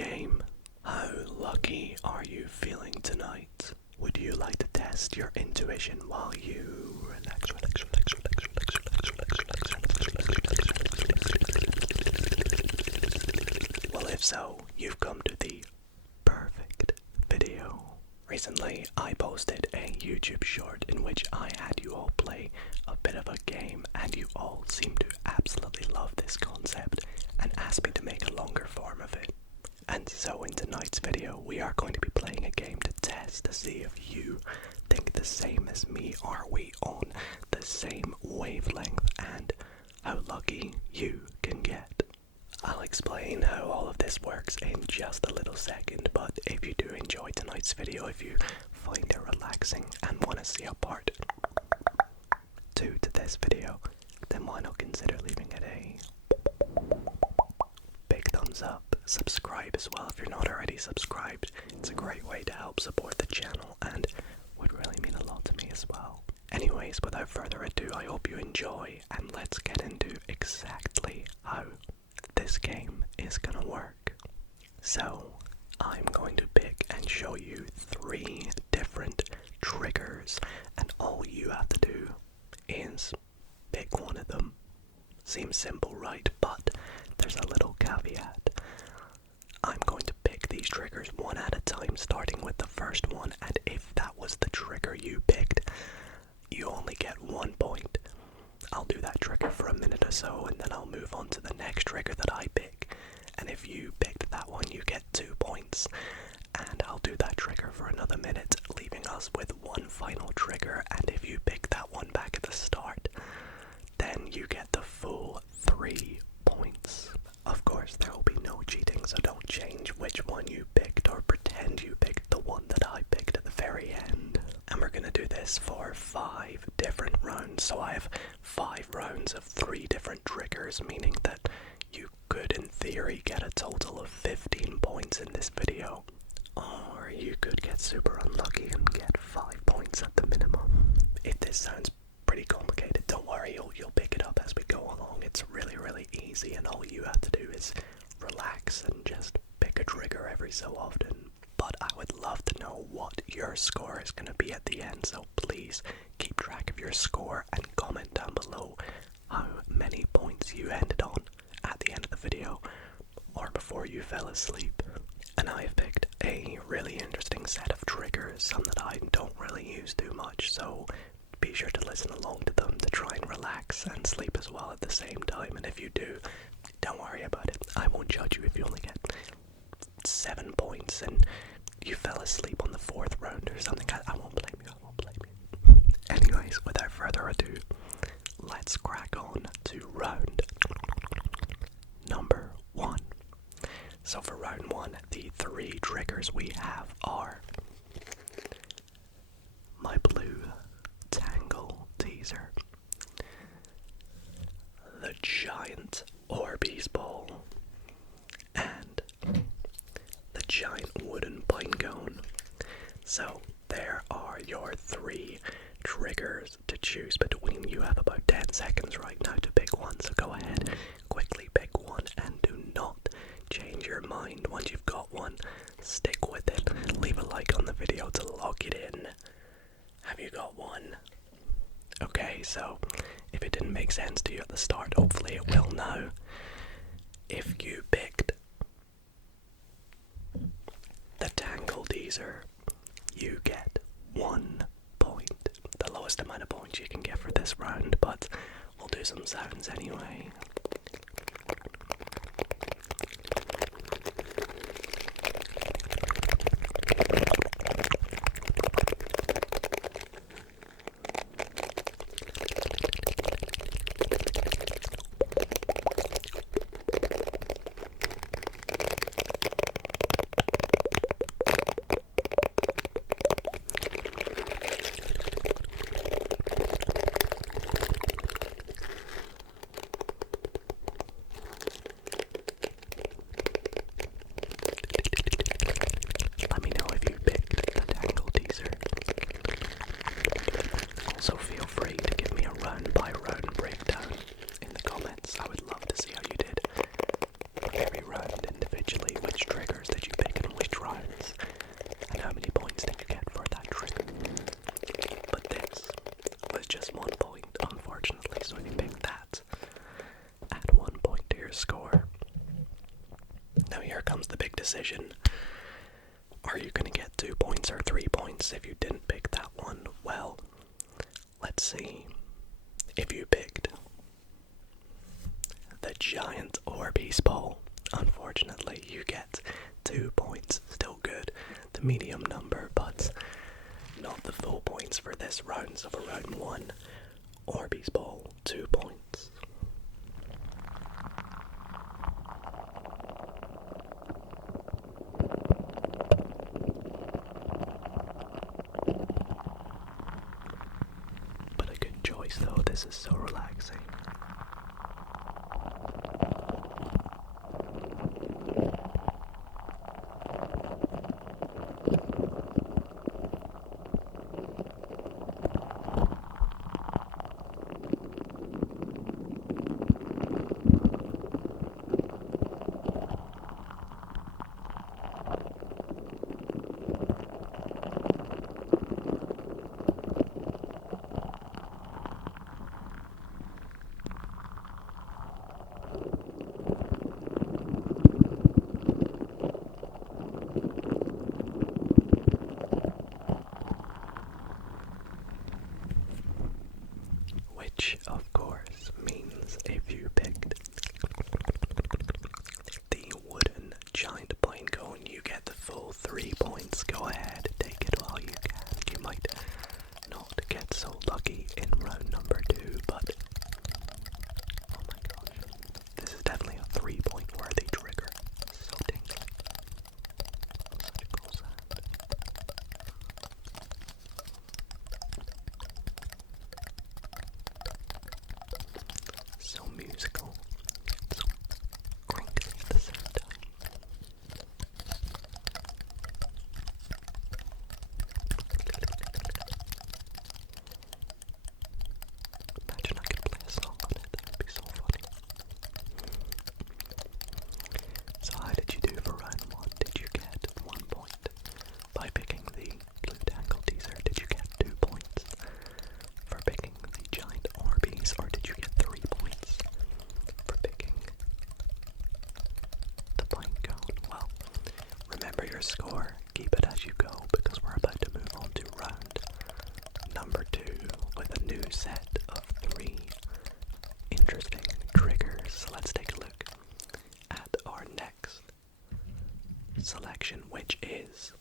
game. How lucky are you feeling tonight? Would you like to test your intuition while you relax? Well, if so, you've come to the perfect video. Recently, I posted a YouTube short in which I had you all play a bit of a game, and you all seem to absolutely love this concept and asked me to make a longer form of it. And so in tonight's video, we are going to be playing a game to test to see if you think the same as me. Are we on the same wavelength and how lucky you can get? I'll explain how all of this works in just a little second, but if you do enjoy tonight's video, if you find it relaxing and want to see a part 2 to this video, then why not consider leaving it a big thumbs up. Subscribe as well if you're not already subscribed. It's a great way to help support the channel and would really mean a lot to me as well. Anyways, without further ado, I hope you enjoy, and let's get into exactly how this game is gonna work. So, I'm going to pick and show you 3 different triggers, and all you have to do is pick one of them. Seems simple, right? But there's a little caveat. I'm going to pick these triggers one at a time, starting with the first one, and if that was the trigger you picked, you only get 1 point. I'll do that trigger for a minute or so, and then I'll move on to the next trigger that I pick. And if you picked that one, you get 2 points. And I'll do that trigger for another minute, leaving us with one final trigger. And if you pick that one back at the start, then you get the full 3 points. Of course, there will be no cheating, so don't change which one you picked or pretend you picked the one that I picked at the very end. And we're gonna do this for 5 different rounds. So I have 5 rounds of 3 different triggers, meaning that you could, in theory, get a total of 15 points in this video. Or you could get super unlucky and get 5 points at the minimum. If this sounds pretty complicated, don't worry, you'll pick it up as we go along. It's really easy, and all you have to do is relax and just pick a trigger every so often. But I would love to know what your score is going to be at the end, so please keep track of your score and comment down below how many points you ended on at the end of the video or before you fell asleep. And I've picked a really interesting set of triggers, some that I don't really use too much, so be sure to listen along to them to try and relax and sleep as well at the same time. And if you do, don't worry about it. I won't judge you if you only get 7 points and you fell asleep on the 4th round or something. I won't blame you, Anyways, without further ado, let's crack on to round number 1. So for round 1, the 3 triggers we have are my blue tangle teaser, the giant Orbeez ball, and the giant wooden pine cone. So there are your 3 triggers to choose between. You have about 10 seconds right now to pick one, so go ahead, quickly pick one, and do not change your mind. Once you've got one, stick with it. Leave a like on the video to lock it in. Have you got one? Okay, so if it didn't make sense to you at the start, hopefully it will now. If you picked the tangle teaser, you get 1 point. The lowest amount of points you can get for this round, but we'll do some sounds anyway. comes the big decision. Are you going to get 2 points or 3 points if you didn't pick that one? Well, let's see. If you picked the giant Orbeez ball, unfortunately you get 2 points. Still good. The medium number, but not the full points for this round. So for round 1, Orbeez ball, 2 points. But a good choice though, this is so relaxing. Which, of course, means if you picked the wooden giant pine cone, you get the full 3 points. Go ahead, take it while you can. You might not get so lucky in round number 2, but oh my gosh, this is definitely a 3-point worthy trigger. So tingly. Such a cool sound. So musical, so crinkly at the same time. Imagine I could play a song on it, that would be so funny. So how did you do for round 1? Did you get 1 point by picking the blue tangle teaser? Did you get 2 points for picking the giant Orbeez, or did you get 3 points for picking the pine cone? Well, remember your score, keep it as you go, because we're about to move on to round number 2 with a new set of 3 interesting triggers. So let's take a look at our next selection, which is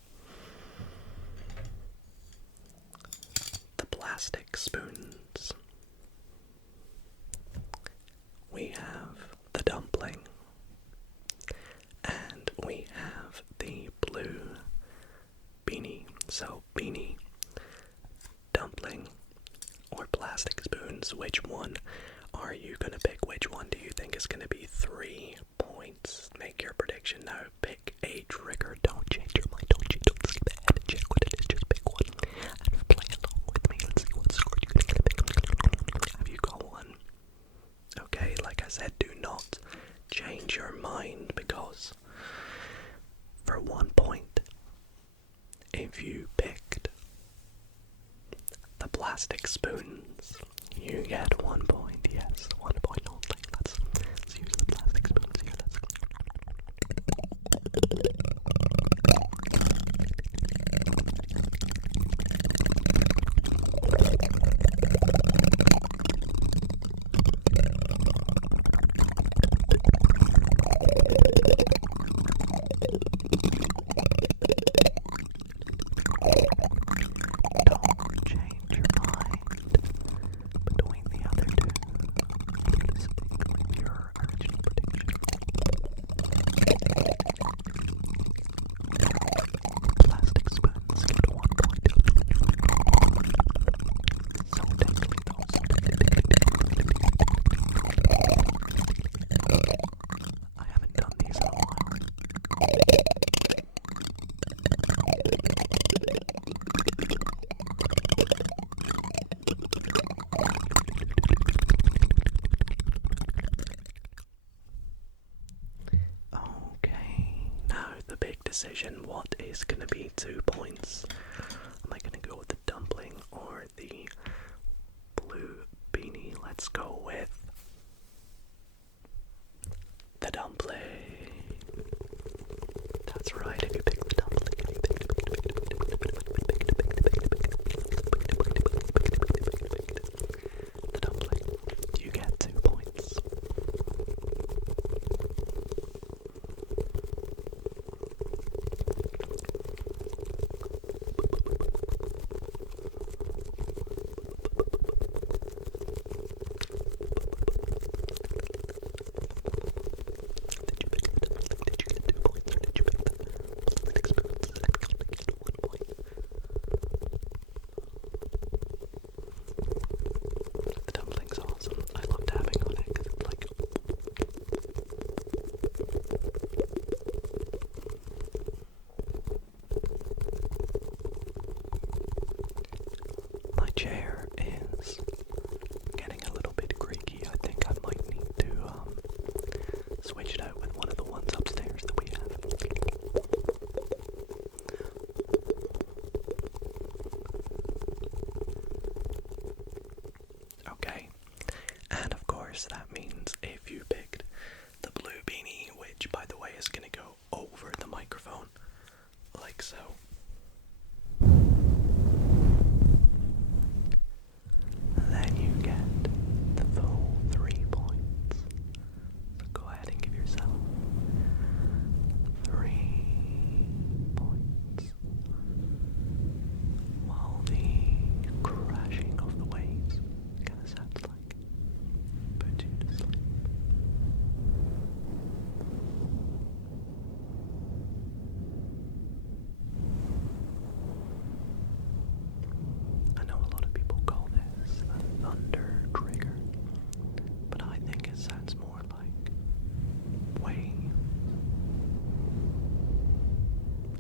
the plastic spoons. We have the dumpling, and we have the blue beanie. So beanie, dumpling, or plastic spoons, which one are you going to pick? Which one do you think is going to be 3 points? Make your prediction now. Pick a trigger. Don't change your mind. Don't skip ahead and check what it is. Just pick one and play along with me. Let's see what score you're going to pick. Have you got one? Okay, like I said, do not change your mind, because for 1 point, if you picked the plastic spoons, you get 1 point. Yes, 1 point only. Let's use the plastic spoons here. Don't change your mind between the other two. Stick with your original prediction. Plastic spoons get 1 point. So tingly those. I haven't done these in a while. Okay, now the big decision. What is going to be 2 points? Am I going to go with the dumpling or the blue beanie? Let's go with the dumpling. And if you pick the dumpling, the dumpling, you get 2 points. The dumpling's awesome. I love tapping on it because it's like... My chair is getting a little bit creaky. I think I might need to switch it out with one of the ones upstairs that we have. Okay, and of course that means if you picked the blue beanie, which by the way is going to go over the microphone, like so. Then you get the full 3 points. So go ahead and give yourself 3 points. While the crashing of the waves kind of sounds like put you to sleep. I know a lot of people call this a thunder trigger, but I think it sounds more like waves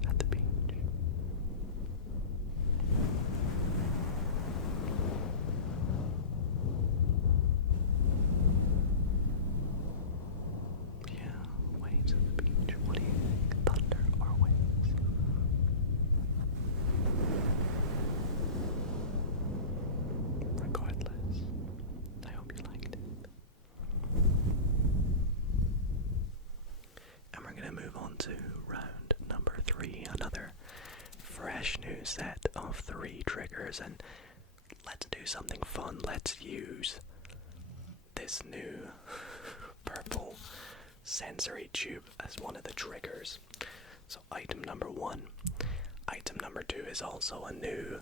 at the beach. Yeah, waves at the beach. What do you think? Thunder or waves? Regardless, I hope you liked it. And we're going to move on to round number 3, another fresh new set of 3 triggers, and let's do something fun. Let's use this new purple sensory tube as one of the triggers. So item number 1. Item number 2 is also a new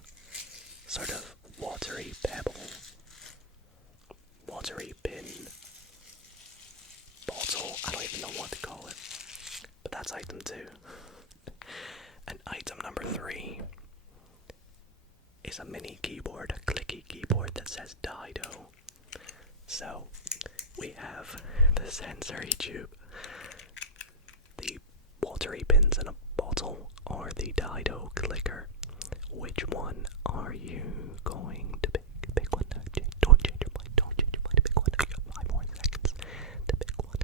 sort of watery pebble, watery pin, bottle, I don't even know what to call it, but that's item 2. And item number 3 is a mini keyboard, a clicky keyboard that says Dido. So we have the sensory tube, the watery pins in a bottle, or the Dido clicker. Which one are you going to pick? Pick one. Don't change your mind. Don't change your mind. Pick one. You have 5 more seconds to pick one.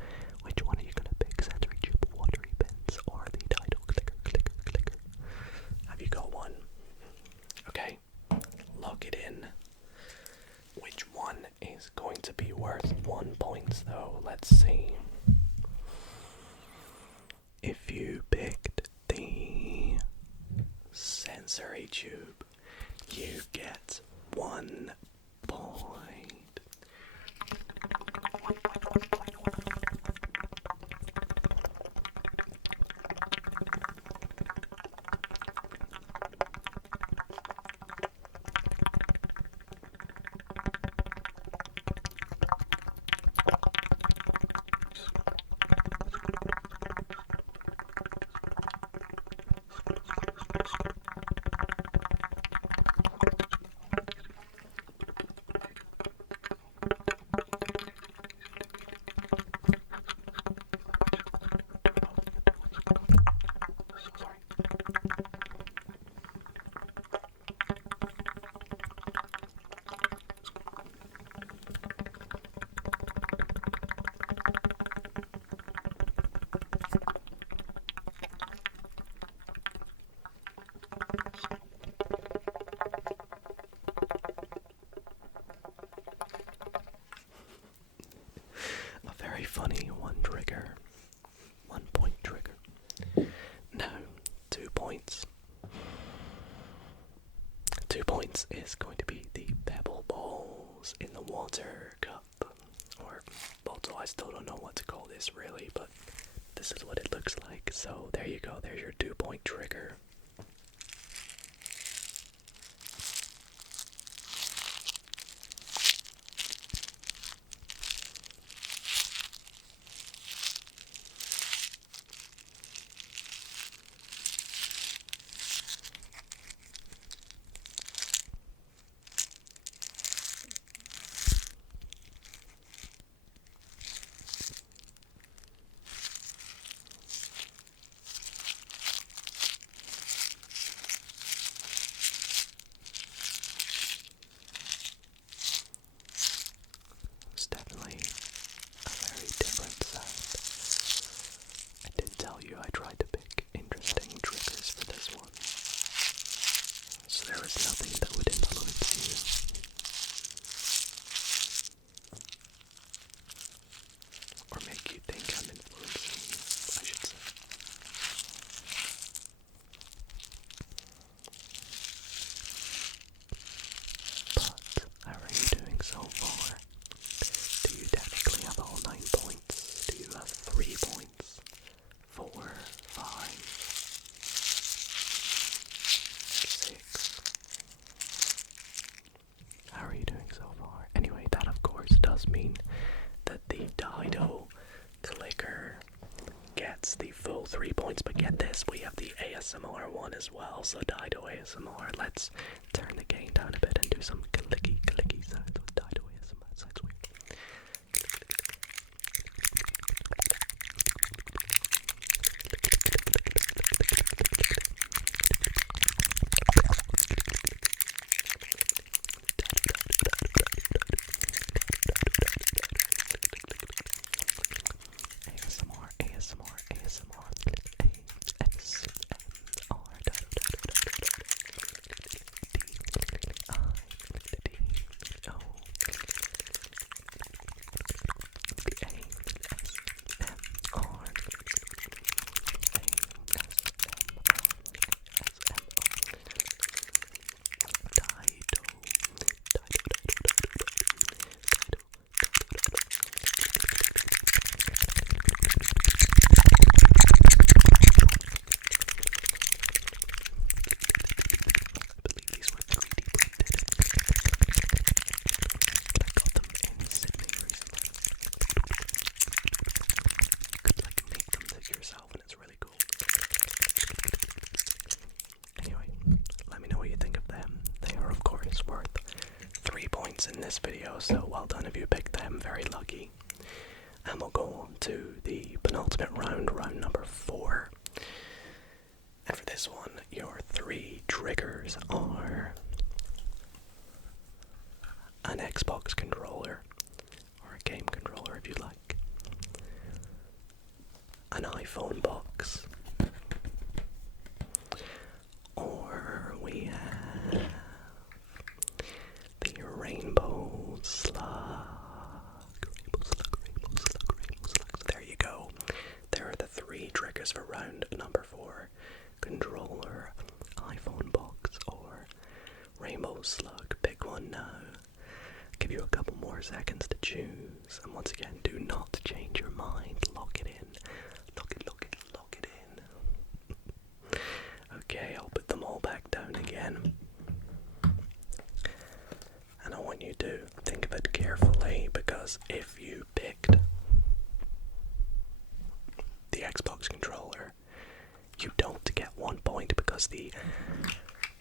Which one are you going to pick? Sensory tube, watery pins, or the Dido clicker? Have you got one? Okay. Lock it in. Which one is going to be worth 1 point though? Let's see. If you picked the sensory tube, you get 1 point. points is going to be the pebble balls in the water cup, or bottle. I still don't know what to call this really, but this is what it looks like. So there you go, there's your 2-point trigger. It's definitely a very different sound. I did tell you I tried to pick interesting triggers for this one, so there was nothing that would influence you. Or make you think I'm influencing you, I should say. But, how are you doing so far? Do you technically have all 9 points? Do you have 3 points? 4, 5, 6? How are you doing so far? Anyway, that of course does mean that the Dido clicker gets the full 3 points, but get this, we have the ASMR one as well, so Dido ASMR. Let's turn the gain down a bit and do some clicky sounds with Dido ASMR. Sounds weird. ASMR, in this video, so well done if you picked them, very lucky. And we'll go on to the penultimate round, round number 4. And for this one, your 3 triggers are an Xbox controller, or a game controller if you like, an iPhone box, or we have the rainbow slug. So there you go. There are the 3 triggers for round number 4. Controller, iPhone box, or rainbow slug. Pick one now. Give you a couple more seconds to choose. And once again, do not change your mind. Lock it in. Lock it in. Okay, I'll put them all back down again. And I want you to think of it carefully, because if you picked the Xbox controller, you don't get 1 point, because the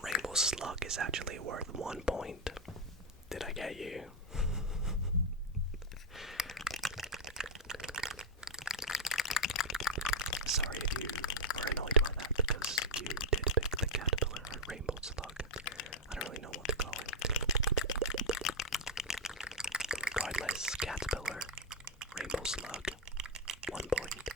rainbow slug is actually worth 1 point. Did I get you? Sorry if you were annoyed by that, because you did pick the caterpillar or rainbow slug. I don't really know what to call it. Regardless, caterpillar, rainbow slug, 1 point.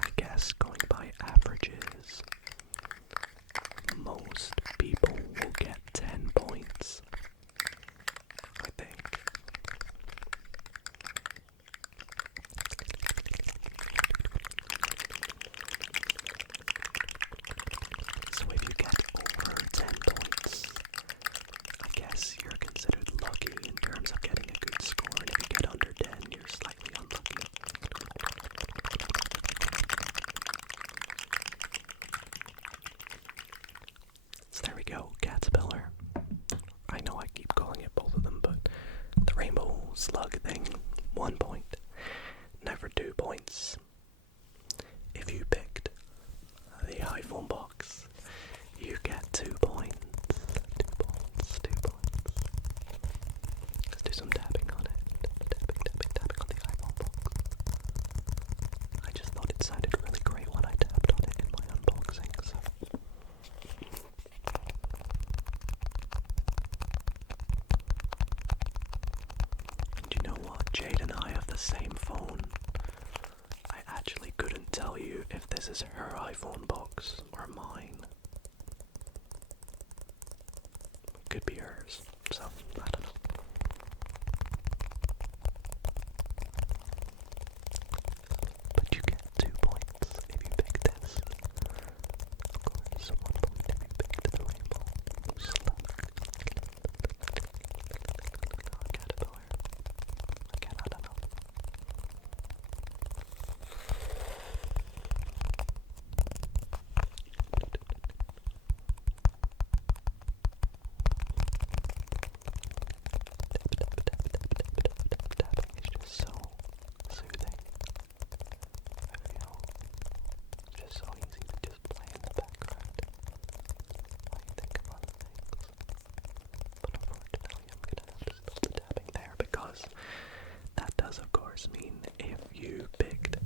I guess going by averages, most Is this her iPhone box or mine? Could be hers, so I don't know. But you get 2 points if you pick this. Of course, 1 point if you picked the rainbow slug. Caterpillar. Again, I don't know. Tapping is just so soothing. I feel it's just so easy to just play in the background while you think of other things. But unfortunately, I'm gonna have to stop the tapping there because that does, of course, mean if you picked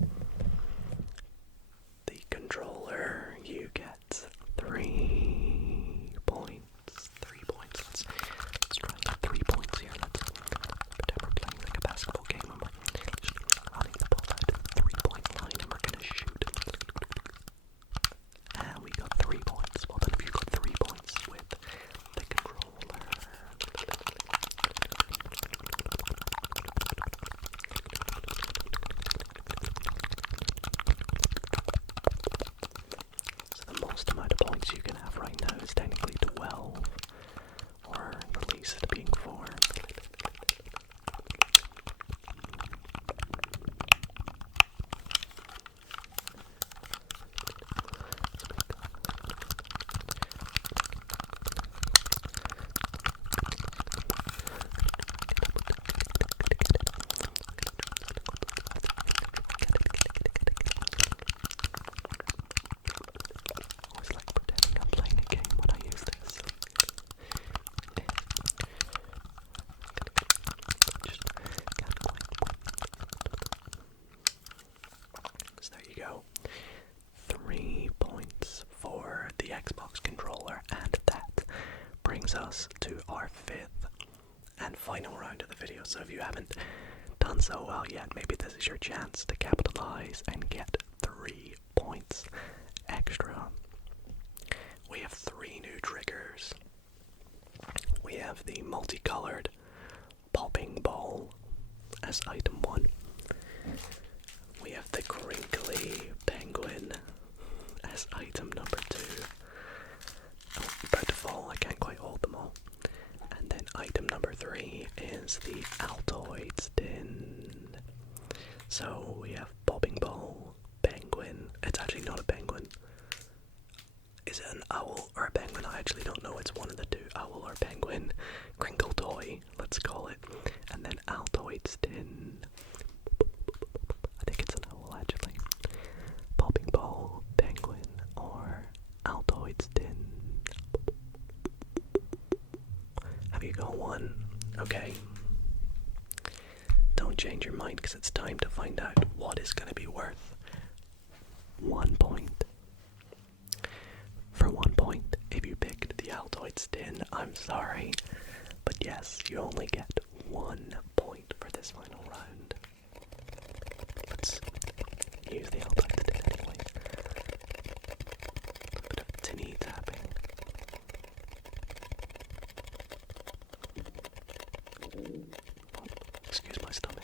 the controller, you get 3 points. 3 points. Let's try and get 3 points here. Let's pretend we're playing like a basketball game and we're running the ball out to the 3-point line and we're gonna shoot. And we got 3 points. Well then, if you got 3 points with the controller. So the most amount of points you can have right now is technically 12, or the least being 4. Always like pretending I'm playing a game when I use this. So there you go. 3 points for the Xbox controller, and that brings us to our 5th and final round of the video. So if you haven't done so well yet, maybe this is your chance to capitalize and get 3 points extra. We have 3 new triggers. We have the multicolored popping ball as item 1. We have the crinkly penguin as item number 2. Oh, about to fall, I can't quite hold them all. And then item number 3 is the Altoids tin. So we have popping ball, penguin. It's actually not a penguin. Is it an owl or a penguin? I actually don't know. It's one of the two, owl or penguin. Crinkle toy, let's call it. And then Altoids tin. I think it's an owl actually. Popping ball, penguin, or Altoids tin. Have you got one? Okay. Don't change your mind because it's time to find out what is going to be worth 1 point. For 1 point, if you picked the Altoids tin, I'm sorry, but yes, you only get 1 point for this final round. Let's use the Altoids tin anyway. A bit of tinny tapping. Excuse my stomach.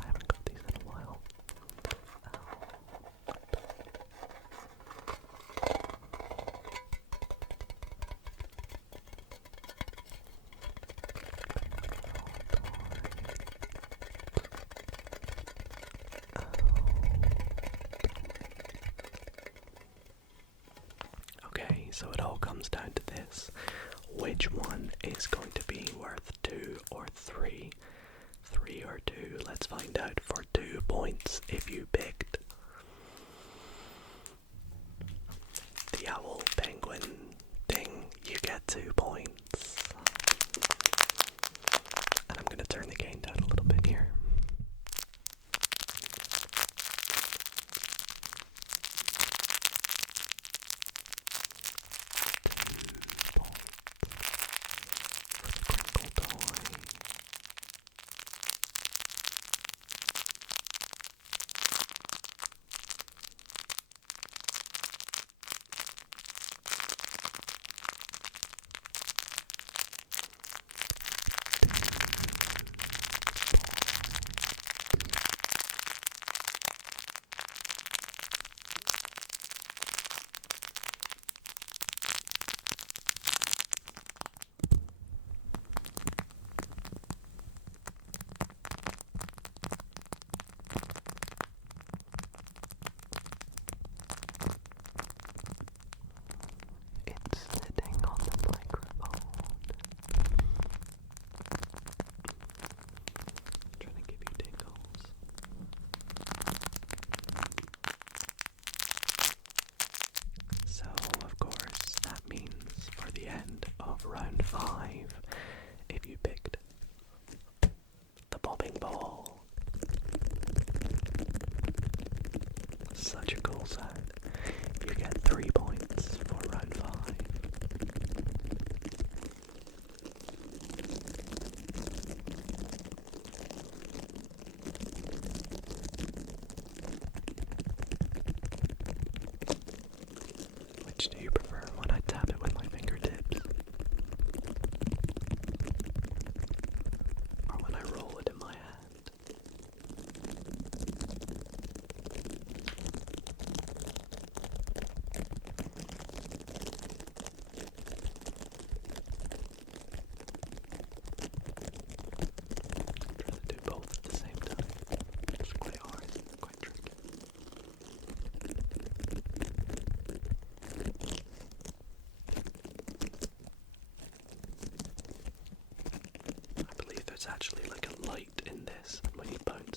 I haven't got these in a while. Okay, so it all comes down to this. Which one is going to be worth 2 or 3? 3 or 2? Let's find out. For 2 points, if you picked the owl penguin thing, you get 2 points.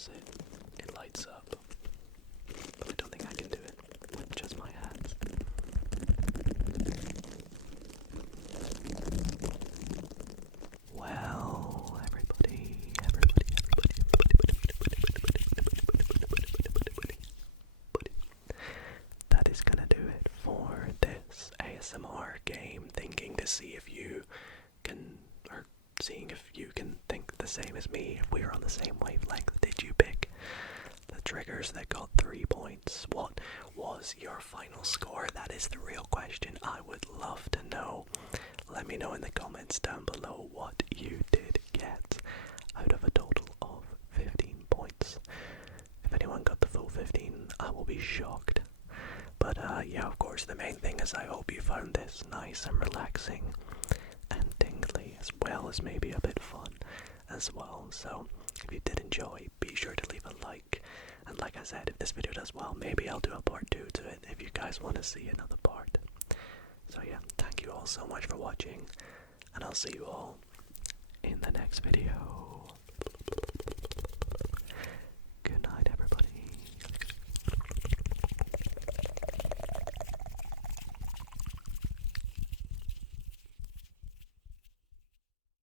does it? It lights up. But I don't think I can do it with just my hands. Well, everybody, that is gonna do it for this ASMR game, thinking to see if you can, or seeing if you can think the same as me, if we are on the same wavelength. Did you pick the triggers that got 3 points? What was your final score? That is the real question. I would love to know. Let me know in the comments down below what you did get out of a total of 15 points. If anyone got the full 15, I will be shocked. But yeah, of course, the main thing is I hope you found this nice and relaxing and tingly, as well as maybe a bit fun as well. So if you did enjoy, be sure to leave a like. And like I said, if this video does well, maybe I'll do a part 2 to it if you guys want to see another part. So yeah, thank you all so much for watching, and I'll see you all in the next video.